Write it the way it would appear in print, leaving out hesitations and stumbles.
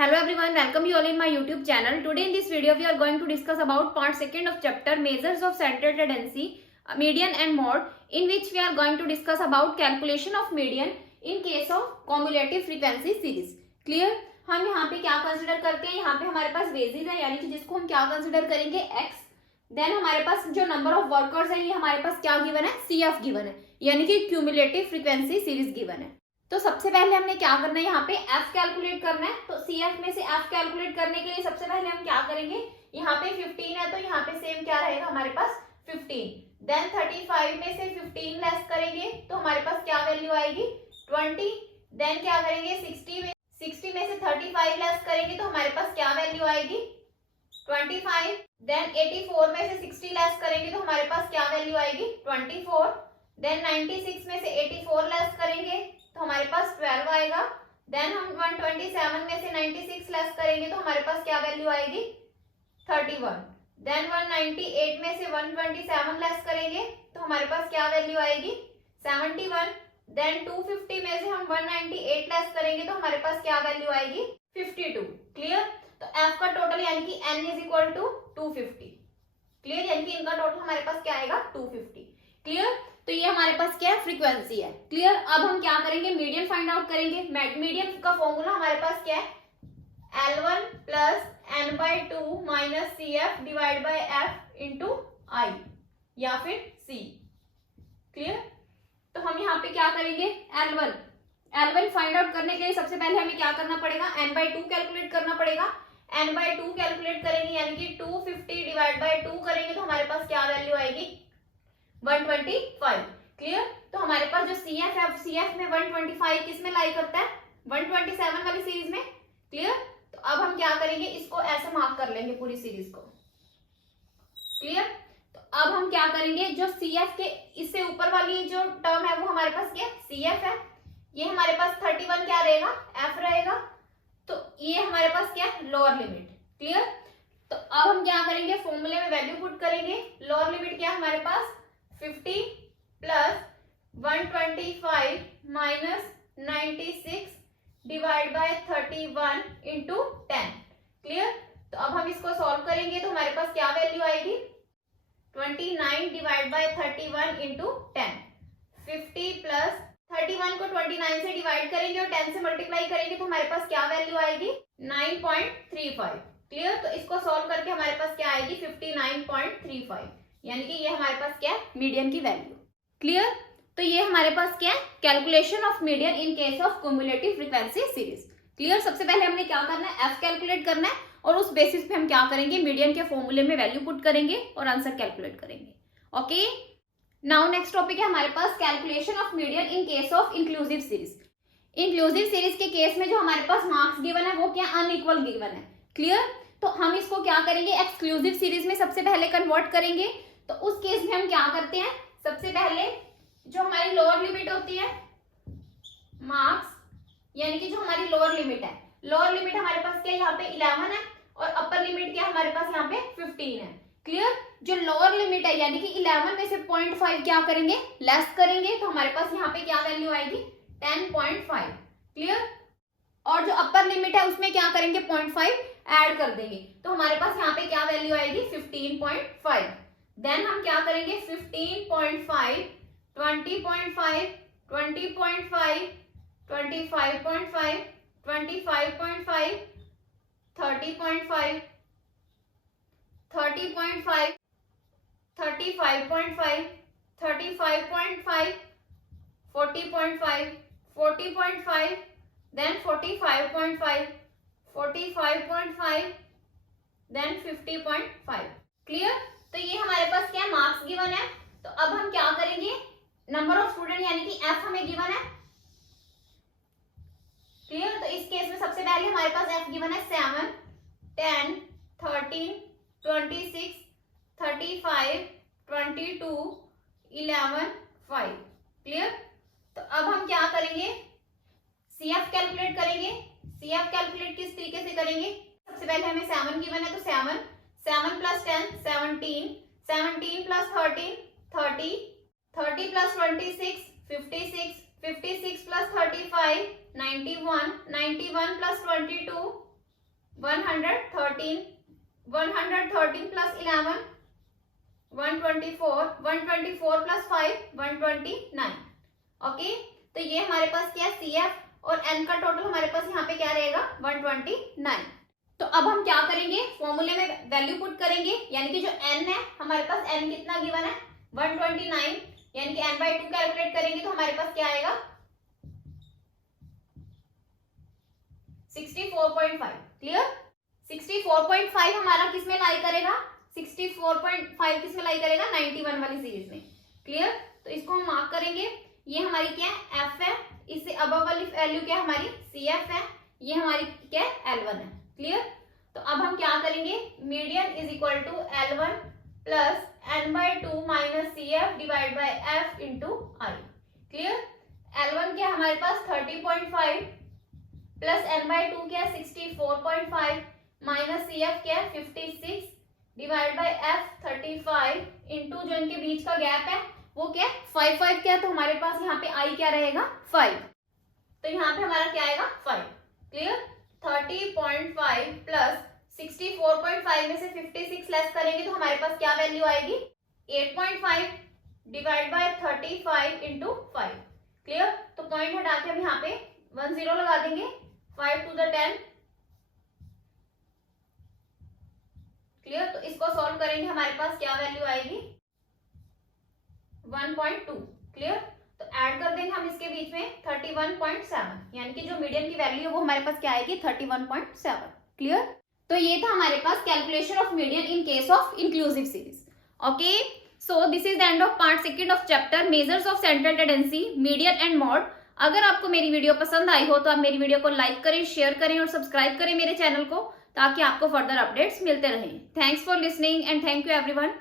Hello everyone, welcome you all in my YouTube channel. Today in this video we are going to discuss about part second of chapter measures of central tendency, median and mode, in which we are going to discuss about calculation of median in case of cumulative frequency series. Clear? हम यहाँ पे क्या consider करते हैं, यहाँ पे हमारे पास basis है यानी कि जिसको हम क्या कंसिडर करेंगे x. देन हमारे पास जो नंबर ऑफ वर्कर्स है ये हमारे पास क्या गिवन है, CF गिवन है यानी कि क्यूमुलेटिव फ्रीक्वेंसी सीरीज गिवन है. तो सबसे पहले हमने क्या करना है, यहाँ पे f कैलकुलेट करना है. तो CF में से f कैलकुलेट करने के लिए सबसे पहले हम क्या करेंगे, यहाँ पे 15 है तो यहाँ पे सेम क्या रहेगा हमारे पास 15. देन 35 में से 15 लेस करेंगे तो हमारे पास क्या वैल्यू आएगी 20. देन क्या करेंगे 60 में से 35 लेस करेंगे तो हमारे पास क्या वैल्यू आएगी 25. देन 84 में से 60 लेस करेंगे तो हमारे पास क्या वैल्यू आएगी 24. देन 96 में से 84 लेस करेंगे तो हमारे पास 12 आएगा. देन हम 127 में से 96 लेस करेंगे तो हमारे पास क्या वैल्यू आएगी 31. देन 198 में से 127 लेस करेंगे तो हमारे पास क्या वैल्यू आएगी 71. देन 250 में से हम 198 लेस करेंगे तो हमारे पास क्या वैल्यू आएगी 52. क्लियर? तो f का टोटल यानी कि n is equal to 250. Clear? यानी कि इनका टोटल हमारे पास क्या आएगा 250. क्लियर? तो ये हमारे पास क्या है फ्रीक्वेंसी है. क्लियर? अब हम क्या करेंगे, मीडियन फाइंड आउट करेंगे. मीडियन का फॉर्मूला हमारे पास क्या है L1 plus n/2 minus CF divide by F into I या फिर C. क्लियर? तो हम यहाँ पे क्या करेंगे L1 फाइंड आउट करने के लिए सबसे पहले हमें क्या करना पड़ेगा, n/2 कैलकुलेट करना पड़ेगा. n/2 कैलकुलेट करेंगे यानी कि 250 डिवाइड बाय 2 करेंगे तो हमारे पास क्या वैल्यू आएगी 125. क्लियर? तो हमारे पास जो CF है, CF में 125 किस में लाई करता है 127 वाली सीरीज में. क्लियर? तो अब हम क्या करेंगे, इसको ऐसे मार्क कर लेंगे पूरी सीरीज को. क्लियर? तो अब हम क्या करेंगे, जो CF के इससे ऊपर वाली जो टर्म है वो हमारे पास क्या CF है. ये हमारे पास 31 क्या रहेगा F रहेगा. तो ये हमारे पास क्या लोअर लिमिट. क्लियर? तो अब हम क्या करेंगे, फॉर्मूले में वैल्यू पुट करेंगे. लोअर लिमिट क्या हमारे पास 50 plus 125 minus 96 divide by 31 into 10. Clear? तो अब हम इसको सॉल्व करेंगे तो हमारे पास क्या वैल्यू आएगी 29 डिवाइड बाय 31 इंटू 10. 50 प्लस 31 को 29 से डिवाइड करेंगे और 10 से मल्टीप्लाई करेंगे तो हमारे पास क्या वैल्यू आएगी 9.35. क्लियर? तो इसको सॉल्व करके हमारे पास क्या आएगी 59.35 यानी कि ये हमारे पास क्या है मीडियन की वैल्यू. क्लियर? तो ये हमारे पास क्या है calculation of median in case of cumulative frequency series. Clear? सबसे पहले हमने क्या करना है f कैलकुलेट करना है और उस बेसिस पे हम क्या करेंगे, मीडियन के फॉर्मूले में वैल्यू पुट करेंगे और आंसर कैलकुलेट करेंगे. ओके, नाउ नेक्स्ट टॉपिक है हमारे पास calculation of median in case of inclusive series. Inclusive series के केस में जो हमारे पास मार्क्स गिवन है वो क्या अनइक्वल गिवन है. क्लियर? तो हम इसको क्या करेंगे एक्सक्लूसिव सीरीज में सबसे पहले कन्वर्ट करेंगे. तो उस केस में हम क्या करते हैं, सबसे पहले जो हमारी लोअर लिमिट होती है मार्क्स यानी कि जो हमारी लोअर लिमिट है, लोअर लिमिट हमारे पास क्या यहाँ पे 11 है और अपर लिमिट क्या हमारे पास यहाँ पे 15 है. क्लियर? जो लोअर लिमिट है यानी कि 11 में से 0.5 क्या करेंगे लेस करेंगे तो हमारे पास यहाँ पे क्या वैल्यू आएगी 10.5. क्लियर? और जो अपर लिमिट है उसमें क्या करेंगे 0.5 ऐड कर देंगे तो हमारे पास यहाँ पे क्या वैल्यू आएगी 15.5. देन हम क्या करेंगे 15.5 20.5 20.5 25.5 25.5 30.5 30.5 35.5 35.5 40.5 40.5 then 45.5 45.5 then 50.5. क्लियर? तो ये हमारे पास क्या मार्क्स गिवन है. तो अब हम क्या करेंगे, नंबर ऑफ स्टूडेंट यानी कि F हमें गिवन है. क्लियर? तो इस केस में सबसे पहले हमारे पास F गिवन है 7 10 13 26 35 22 11 5. क्लियर? तो अब हम क्या करेंगे CF कैलकुलेट करेंगे. CF कैलकुलेट किस तरीके से करेंगे, सबसे पहले हमें 7 गिवन है तो 7 plus 10 17 17 plus 13 30 30 plus 26 56 56 plus 35 91 91 plus 22 113 plus 11 124 124 plus 5 129। Okay, तो ये हमारे पास क्या है CF, और n का टोटल हमारे पास यहाँ पे क्या रहेगा 129। तो अब हम क्या करेंगे, फॉर्मूले में वैल्यू पुट करेंगे, यानी कि जो n है हमारे पास n कितना गिवन है 129, यानी कि n/2 कैलकुलेट करेंगे तो हमारे पास क्या आएगा 64.5। क्लियर, 64.5 हमारा किस में लाई करेगा, 64.5 किस में लाई करेगा 91 वाली सीरीज में। क्लियर, तो इसको हम मार्क करेंगे, ये हमारी क्या है f है, इससे अबव वाली वैल्यू क्या है हमारी CF है, ये हमारी क्या है L1 है। क्लियर, तो अब हम क्या करेंगे, median is equal to L1 plus n/2 minus CF divide by f into I। Clear, L1 क्या हमारे पास 30.5 प्लस n/2 क्या 64.5 माइनस CF क्या 56 डिवाइड बाय f 35 इंटू जो इनके बीच का गैप है वो क्या 5 क्या, तो हमारे पास यहाँ पे I क्या रहेगा 5, तो यहाँ पे हमारा क्या आएगा 5। क्लियर, 30.5 प्लस 64.5 में से 56 लेस करेंगे तो हमारे पास क्या वैल्यू आएगी 8.5 डिवाइड बाय 35 इंटू 5। क्लियर, तो पॉइंट हटा के हम यहाँ पे 10 लगा देंगे, 5 टू द 10। क्लियर, तो इसको सॉल्व करेंगे हमारे पास क्या वैल्यू आएगी 1.2। क्लियर, तो ऐड कर देंगे हम इसके बीच में 31.7, यानी कि जो मीडियन की वैल्यू है वो हमारे पास क्या आएगी 31.7। क्लियर, तो ये था हमारे पास calculation of median in case of inclusive series. Okay, so this is the end of part second of chapter measures of central tendency, median and mode. अगर आपको मेरी वीडियो पसंद आई हो तो आप मेरी वीडियो को लाइक करें, शेयर करें और सब्सक्राइब करें मेरे चैनल को, ताकि आपको फर्दर अपडेट्स मिलते रहें। Thanks for listening and thank you everyone.